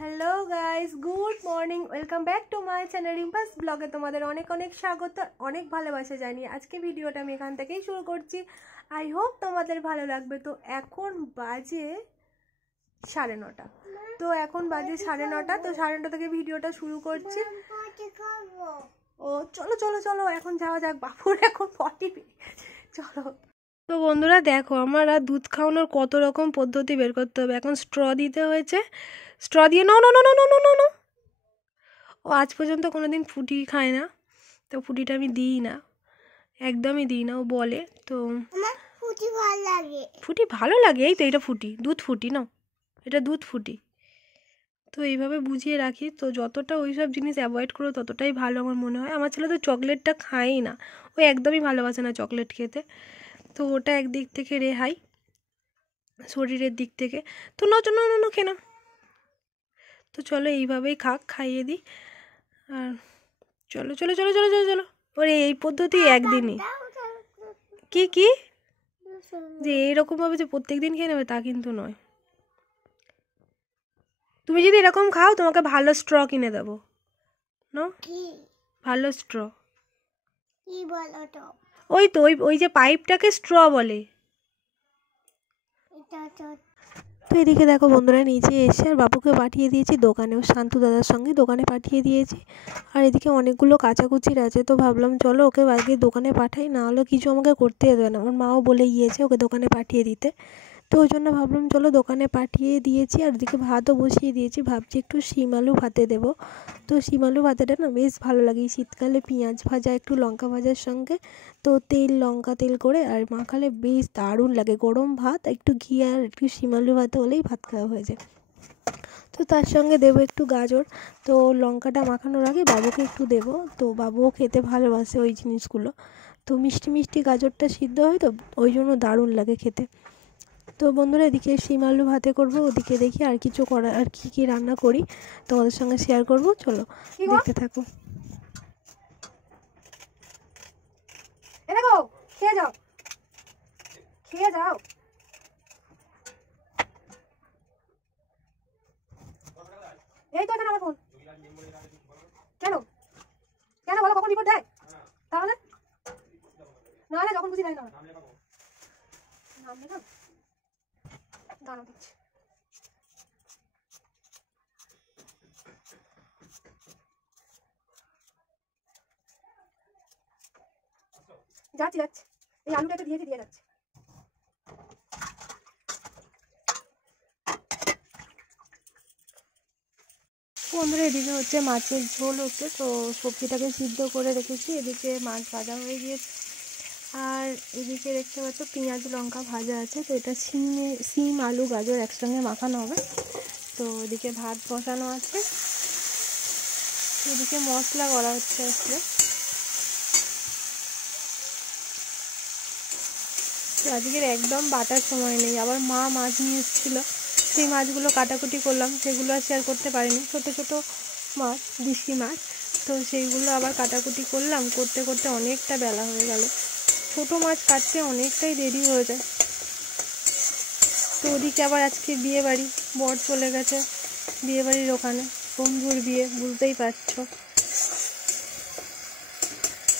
Hello guys, good morning, welcome back to my channel Rimpa's ব্লগে তোমাদের অনেক অনেক স্বাগত, অনেক ভালোবাসা জানিয়ে আজকে ভিডিওটা আমি এখান থেকেই শুরু করছি। আই হোপ তোমাদের ভালো লাগবে। তো এখন বাজে 9:30। তো এখন বাজে 9:30। তো 9:30 থেকে ভিডিওটা শুরু করছি। ও চলো চলো চলো, এখন যাওয়া যাক, বাপুর এখন পটি চলো। তো বন্ধুরা দেখো, আমার আর দুধ খাওয়ানোর কত রকম পদ্ধতি বের করতে হবে। এখন স্ট্র দিতে হয়েছে, স্ট্র দিয়ে no no no no no no no no. ও আজ পর্যন্ত কোনো দিন ফুটি খায় না, তো ফুটিটা আমি দিই না, একদমই দিই না। ও বলে তো ফুটি ভালো লাগে, ফুটি ভালো লাগে, এই তো এটা ফুটি, দুধ ফুটি না, এটা দুধ ফুটি। তো এইভাবে বুঝিয়ে রাখি। তো যতটা ওই সব জিনিস অ্যাভয়েড করো ততটাই ভালো আমার মনে হয়। আমার ছেলে তো চকলেটটা খায়ই না, ও একদমই ভালোবাসে না চকলেট খেতে। তো ওটা একদিক থেকে রেহাই শরীরের দিক থেকে। তো না না না খেয়ে না। তো চলো এইভাবেই খাইয়ে দিই। আর চলো চলো চলো চলো চলো চলো, ওরে এই পদ্ধতি একদিনই কি কি যে এইরকমভাবে যে প্রত্যেক দিন খেয়ে নেবে তা কিন্তু নয়। তুমি যদি এরকম খাও তোমাকে ভালো স্ট্র কিনে দেবো, না ভালো স্ট্র। ওই তো ওই যে পাইপটাকে স্ট্র বলে। তো এদিকে দেখো বন্ধুরা, নিচে এসে আর বাবুকে পাঠিয়ে দিয়েছি দোকানে, ও শান্তু দাদার সঙ্গে দোকানে পাঠিয়ে দিয়েছি। আর এদিকে অনেকগুলো কাচাকুচির আছে, তো ভাবলাম চলো ওকে আগে দোকানে পাঠাই, না হলে কিছু আমাকে করতে দেবে না। আমার মাও বলে গিয়েছে ওকে দোকানে পাঠিয়ে দিতে, তো ওই জন্য ভাবলাম চলো দোকানে পাঠিয়ে দিয়েছি। আর এদিকে ভাতও বসিয়ে দিয়েছি, ভাবছি একটু শিম আলু ভাতে দেবো। তো শিম আলু ভাতেটা না বেশ ভালো লাগে এই শীতকালে, পেঁয়াজ ভাজা একটু লঙ্কা ভাজার সঙ্গে, তো তেল লঙ্কা তেল করে আর মাখালে বেশ দারুণ লাগে। গরম ভাত একটু ঘি আর একটু শিম আলু ভাতে হলেই ভাত খাওয়া হয়ে যায়। তো তার সঙ্গে দেবো একটু গাজর। তো লঙ্কাটা মাখানোর আগে বাবুকে একটু দেবো, তো বাবুও খেতে ভালোবাসে ওই জিনিসগুলো। তো মিষ্টি মিষ্টি গাজরটা সিদ্ধ হয়, তো ওই জন্য দারুণ লাগে খেতে। তো বন্ধুরা এদিকে শিম আলু ভাতে করবো, ওদিকে দেখি আর কিছু করা, আর কি কি রান্না করি তোমাদের সঙ্গে শেয়ার করব। চলো দেখতে থাকো। দেখো খেয়ে যাও, খেয়ে যাও। এই তো এখানে আমার ফোন। কেন কেন বলো, কখন রিপোর্ট দেয়? তাহলে না যখন বুঝি দেয় না, নাম লেখাম, দাঁড়াও দিচ্ছি। যাচ্ছি যাচ্ছি, এই আলুটাকে দিয়ে যাচ্ছে। বন্ধুরা এদিকে হচ্ছে মাছের ঝোল হচ্ছে, তো সবজিটাকে সিদ্ধ করে রেখেছি, এদিকে মাছ ভাজা হয়ে গিয়েছে। আর এদিকে দেখতে পাচ্ছ পেঁয়াজ লঙ্কা ভাজা আছে, তো এটা শিম আলু গাজর একসঙ্গে মাখানো হবে। তো এদিকে ভাত বসানো আছে, এদিকে মশলা করা হচ্ছে আসলে। তো আজকের একদম বাটার সময় নেই, আবার মা মাছ নিয়ে এসেছিলো, সেই মাছগুলো কাটাকুটি করলাম, সেগুলো আর শেয়ার করতে পারিনি। ছোটো ছোটো মাছ, দেশি মাছ, তো সেইগুলো আবার কাটাকুটি করলাম, করতে করতে অনেকটা বেলা হয়ে গেল। ছোটো মাছ কাটতে অনেকটাই দেরি হয়ে যায়। তো ওদিকে আবার আজকে বিয়ে বাড়ি, বর চলে গেছে বিয়ে বাড়ির ওখানে, বন্ধুর বিয়ে, বুঝতেই পারছো।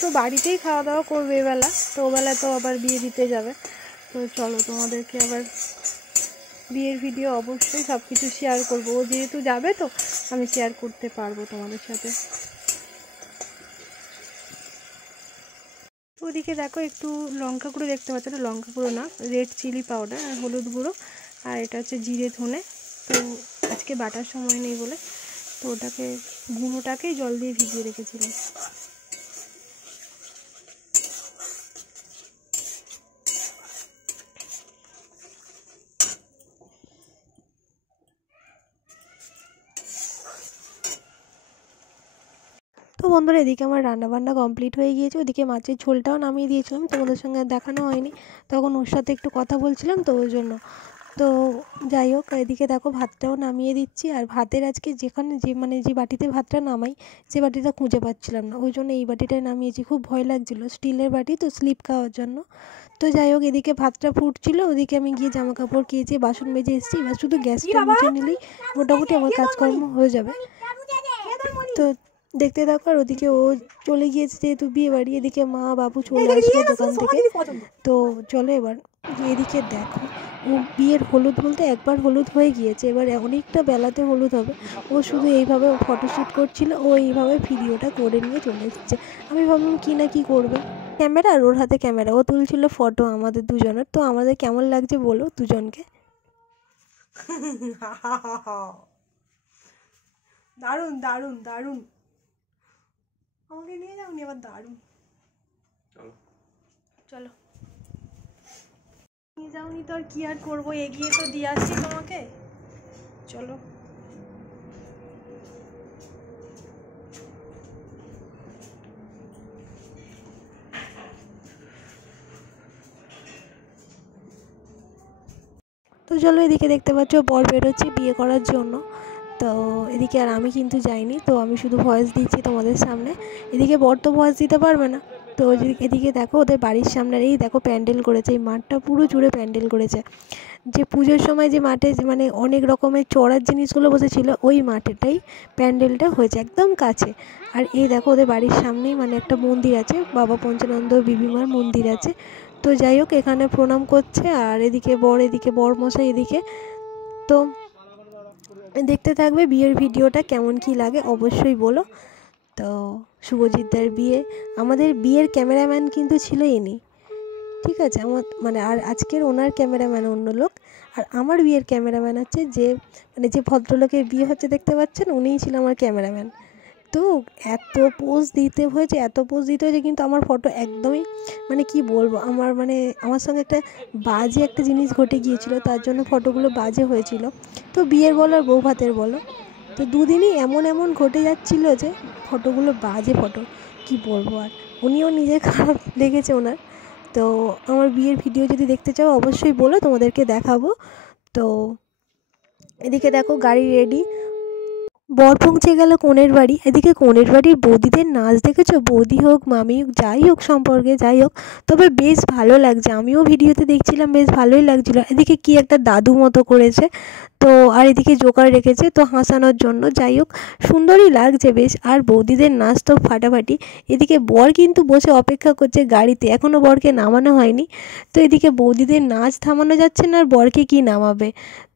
তো বাড়িতেই খাওয়া দাওয়া করবে এবেলা, তো ওবেলা তো আবার বিয়ে দিতে যাবে। তো চলো তোমাদেরকে আবার বিয়ের ভিডিও অবশ্যই সব কিছু শেয়ার করবো, ও যেহেতু যাবে তো আমি শেয়ার করতে পারবো তোমাদের সাথে। ওদিকে দেখো একটু লঙ্কা গুঁড়ো দেখতে পাচ্ছ, না লঙ্কা গুঁড়ো না, রেড চিলি পাউডার আর হলুদ গুঁড়ো, আর এটা হচ্ছে জিরে ধনে। তো আজকে বাটার সময় নেই বলে তো ওটাকে গুঁড়োটাকেই জল দিয়ে ভিজিয়ে রেখেছিলাম। তো বন্ধুরা এদিকে আমার রান্নাবান্না কমপ্লিট হয়ে গিয়েছে, ওদিকে মাছের ঝোলটাও নামিয়ে দিয়েছিলাম, তোমাদের সঙ্গে দেখানো হয়নি, তখন ওর সাথে একটু কথা বলছিলাম, তো ওই জন্য। তো যাই হোক, এদিকে দেখো ভাতটাও নামিয়ে দিচ্ছি। আর ভাতের আজকে যেখানে যে বাটিতে ভাতটা নামাই, যে বাটিটা খুঁজে পাচ্ছিলাম না, ওই জন্য এই বাটিটাই নামিয়েছি। খুব ভয় লাগছিল, স্টিলের বাটি তো স্লিপ খাওয়ার জন্য। তো যাই হোক, এদিকে ভাতটা ফুটছিল, ওদিকে আমি গিয়ে জামা কাপড় কেচে বাসন মেজে এসেছি। এবার শুধু গ্যাসটা মুছে নিলেই মোটামুটি আমার কাজকর্ম হয়ে যাবে। তো দেখতে থাকো। আর ওদিকে ও চলে গিয়েছে যেহেতু বিয়ে বাড়ি, এদিকে মা বাবু চলে আসলো দোকান থেকে। তো চলো এবার এদিকে দেখো, ও বিয়ের হলুদ বলতে একবার হলুদ হয়ে গিয়েছে, এবার অনেকটা বেলাতে হলুদ হবে। ও শুধু এইভাবে ফটোশ্যুট করছিল, ও এইভাবে ভিডিওটা করে নিয়ে চলে এসেছে। আমি ভাবলাম কি না কি করবে, ক্যামেরা আর ওর হাতে ক্যামেরা, ও তুলছিল ফটো আমাদের দুজনের। তো আমাদের কেমন লাগছে বলো দুজনকে? দারুণ দারুণ দারুণ, আমাকে নিয়ে যাওনি আবার, দারুণ। চলো নিয়ে যাওনি তো আর কি আর করবো, এগিয়ে তো দিয়ে আসছি তোমাকে। চলো তো চলো, এদিকে দেখতে পাচ্ছ বর বেরোচ্ছে বিয়ে করার জন্য। তো এদিকে আর আমি কিন্তু যাইনি, তো আমি শুধু ভয়েস দিচ্ছি তোমাদের সামনে। এদিকে বর তো ভয়েস দিতে পারবে না। তো এদিকে দেখো ওদের বাড়ির সামনে এই দেখো প্যান্ডেল করেছে, এই মাঠটা পুরো জুড়ে প্যান্ডেল করেছে। যে পুজোর সময় যে মাঠে মানে অনেক রকমের চড়ার জিনিসগুলো বসেছিল, ওই মাঠেটাই প্যান্ডেলটা হয়েছে একদম কাছে। আর এই দেখো ওদের বাড়ির সামনেই মানে একটা মন্দির আছে, বাবা পঞ্চানন্দ বিবিমার মন্দির আছে। তো যাই হোক, এখানে প্রণাম করছে। আর এদিকে বর মশাই এদিকে। তো দেখতে থাকবে বিয়ের ভিডিওটা, কেমন কি লাগে অবশ্যই বলো। তো শুভজিৎদার বিয়ে, আমাদের বিয়ের ক্যামেরাম্যান কিন্তু ছিল ইনি, ঠিক আছে। আমার মানে আর আজকের ওনার ক্যামেরাম্যান অন্য লোক, আর আমার বিয়ের ক্যামেরাম্যান হচ্ছে যে ভদ্রলোকের বিয়ে হচ্ছে দেখতে পাচ্ছেন, উনিই ছিল আমার ক্যামেরাম্যান। তো এত পোজ দিতে হয়েছে কিন্তু আমার ফটো একদমই মানে কি বলবো, আমার সঙ্গে একটা বাজে একটা জিনিস ঘটে গিয়েছিল, তার জন্য ফটোগুলো বাজে হয়েছিল। তো বিয়ের বলো আর বউ ভাতের বলো, তো দুদিনই এমন ঘটে যাচ্ছিলো যে ফটোগুলো বাজে ফটো, কি বলবো। আর উনিও নিজে খারাপ লেগেছে ওনার। তো আমার বিয়ের ভিডিও যদি দেখতে চাও অবশ্যই বলো, তোমাদেরকে দেখাবো। তো এদিকে দেখো গাড়ি রেডি, বর পৌঁছে গেল কনের বাড়ি। এদিকে কনের বাড়ির বৌদিদের নাচ দেখেছো, বৌদি হোক মামি হোক যাই হোক সম্পর্কে যাই হোক, তবে বেশ ভালো লাগছে। আমিও ভিডিওতে দেখছিলাম, বেশ ভালোই লাগছিলো। এদিকে কি একটা দাদু মতো করেছে, তো আর এদিকে জোকার রেখেছে তো হাসানোর জন্য। যাই হোক সুন্দরই লাগছে বেশ। আর বৌদিদের নাচ তো ফাটাফাটি। এদিকে বর কিন্তু বসে অপেক্ষা করছে গাড়িতে, এখনও বরকে নামানো হয়নি। তো এদিকে বৌদিদের নাচ থামানো যাচ্ছে না, আর বরকে কি নামাবে।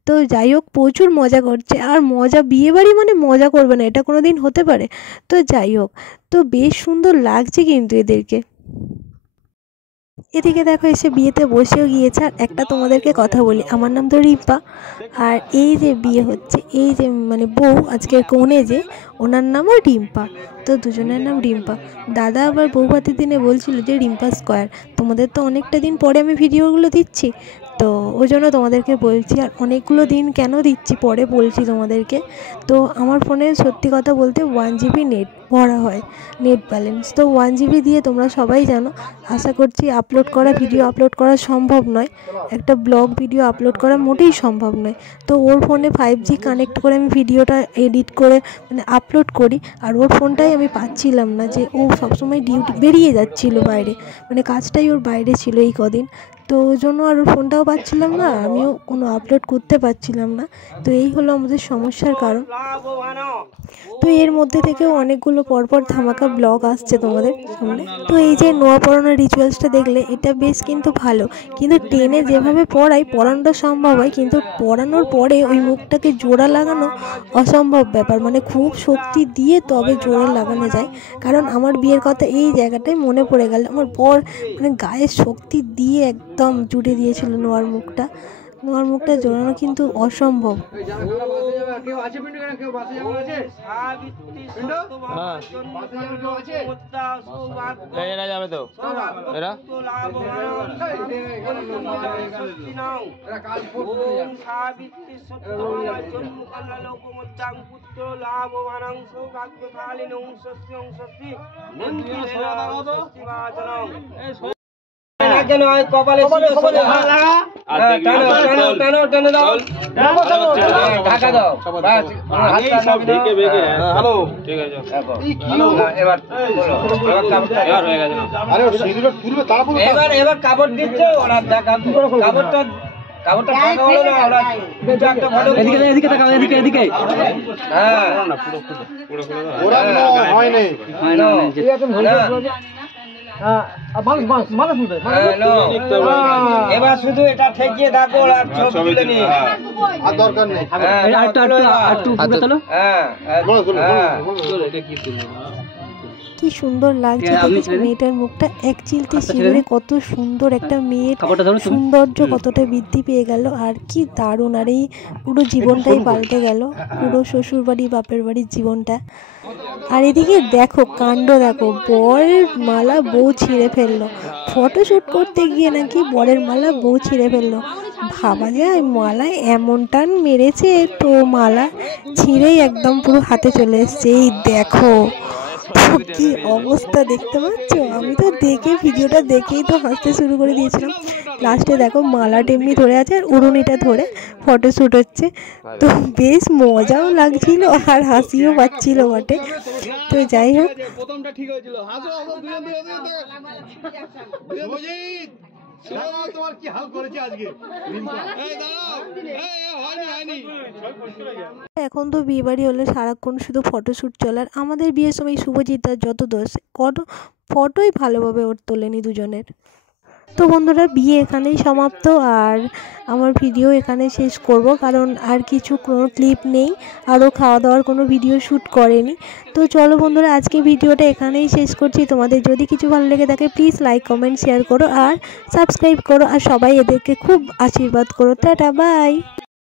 তো যাই হোক প্রচুর মজা করছে। আর মজা, বিয়েবাড়ি মানে মজা করবে না, এটা কোনো দিন হতে পারে? তো যাই হোক, তো বেশ সুন্দর লাগছে কিন্তু এদেরকে। এদিকে দেখো এসে বিয়েতে বসেও গিয়েছে। আর একটা তোমাদেরকে কথা বলি, আমার নাম তো রিম্পা, আর এই যে বিয়ে হচ্ছে, এই যে মানে বউ আজকের কনে, যে ওনার নামও রিম্পা। তো দুজনের নাম রিম্পা। দাদা আবার বউ ভাতের দিনে বলছিল যে রিম্পা স্কোয়ার। তোমাদের তো অনেকটা দিন পরে আমি ভিডিওগুলো দিচ্ছি, তো ওই জন্য তোমাদেরকে বলছি। আর অনেকগুলো দিন কেন দিচ্ছি পরে বলছি তোমাদেরকে। তো আমার ফোনে সত্যি কথা বলতে 1 GB নেট ভরা হয়, নেট ব্যালেন্স। তো 1 GB দিয়ে তোমরা সবাই জানো, আশা করছি ভিডিও আপলোড করা সম্ভব নয়, একটা ব্লগ ভিডিও আপলোড করা মোটেই সম্ভব নয়। তো ওর ফোনে 5G কানেক্ট করে আমি ভিডিওটা এডিট করে মানে আপলোড করি। আর ওর ফোনটাই আমি পাচ্ছিলাম না, যে ও সবসময় ডিউটি বেরিয়ে যাচ্ছিলো বাইরে, মানে কাজটাই ওর বাইরে ছিল এই কদিন। তো ওই জন্য আর ওর ফোনটাও পাচ্ছিলাম না, আমিও কোনো আপলোড করতে পারছিলাম না। তো এই হলো আমাদের সমস্যার কারণ। তো এর মধ্যে থেকেও অনেকগুলো পরপর ধামাকা ব্লগ আসছে তোমাদের সামনে। তো এই যে নোয়া পড়ানোর রিচুয়ালসটা দেখলে, এটা বেশ কিন্তু ভালো। কিন্তু টেনে যেভাবে পড়ানোটা সম্ভব হয়, কিন্তু পড়ানোর পরে ওই মুখটাকে জোড়া লাগানো অসম্ভব ব্যাপার, মানে খুব শক্তি দিয়ে তবে জোড়া লাগানো যায়। কারণ আমার বিয়ের কথা এই জায়গাটায় মনে পড়ে গেল, আমার বর মানে গায়ে শক্তি দিয়ে একদম জুড়ে দিয়েছিল নোয়ার মুখটা জোড়ানো কিন্তু অসম্ভব। এরা যাবে তো, এরা থাকে নয়, কপালে সোজা লাগা। টানো টানো টানো টানো দাও, ঢাকা দাও। হ্যালো, ঠিক আছে। এবার এবার কাপড় দিচ্ছে ওরা, কাপড়টা ঢাকা হলো না, ওরা দুটো একটা ফটো। এদিকে তাকাও, এদিকে। হ্যাঁ ওরা হয়নি। এবার শুধু এটা ঠেকিয়ে থাকো আর ছবি তুলে নি, আর দরকার নেই। কি সুন্দর লাগছে দেখেছো মেয়েটার মুখটা, এক চিলতে শিবিরে কত সুন্দর একটা মেয়ের সৌন্দর্য কতটা বৃদ্ধি পেয়ে গেল। আর কি দারুণ, আর এই পুরো জীবনটাই পাল্টে গেল, পুরো শ্বশুর বাড়ি বাপের বাড়ির জীবনটা। আর এদিকে দেখো কাণ্ড, দেখো বরের মালা বউ ছিঁড়ে ফেললো, ফটোশ্যুট করতে গিয়ে নাকি বরের মালা বউ ছিঁড়ে ফেললো। ভাবা যায়, মালায় এমন টান মেরেছে তো মালা ছিঁড়েই একদম পুরো হাতে চলে এসছে। এই দেখো কি অবস্থা, দেখতে পাচ্ছ? আমি তো দেখে ভিডিওটা দেখেই তো হাসতে শুরু করে দিয়েছিলাম। লাস্টে দেখো মালাটা এমনি ধরে আছে আর উড়ুনিটা ধরে ফটোশ্যুট হচ্ছে, তো বেশ মজাও লাগছিল আর হাসিও পাচ্ছিল বটে। তো যাই হোক, প্রথমটা ঠিক হয়েছিল। হাসো তোমার কি হাল করেছে আজকে। এখন তো বিয়ে বাড়ি হলে সারাক্ষণ শুধু ফটোশ্যুট চলে, আর আমাদের বিয়ের সময় শুভজিৎদার যত দোষ, ফটোই ভালোভাবে ওর তোলেনি দুজনের। তো বন্ধুরা, বিয়ে এখানেই সমাপ্ত, আর আমার ভিডিও এখানে শেষ করব, কারণ আর কোনো ক্লিপ নেই, আরও খাওয়া দাওয়ার কোনো ভিডিও শ্যুট করেনি। তো চলো বন্ধুরা, আজকে ভিডিওটা এখানেই শেষ করছি। তোমাদের যদি কিছু ভালো লেগে থাকে প্লিজ লাইক কমেন্ট শেয়ার করো আর সাবস্ক্রাইব করো, আর সবাই এদেরকে খুব আশীর্বাদ করো। Ta-ta, by.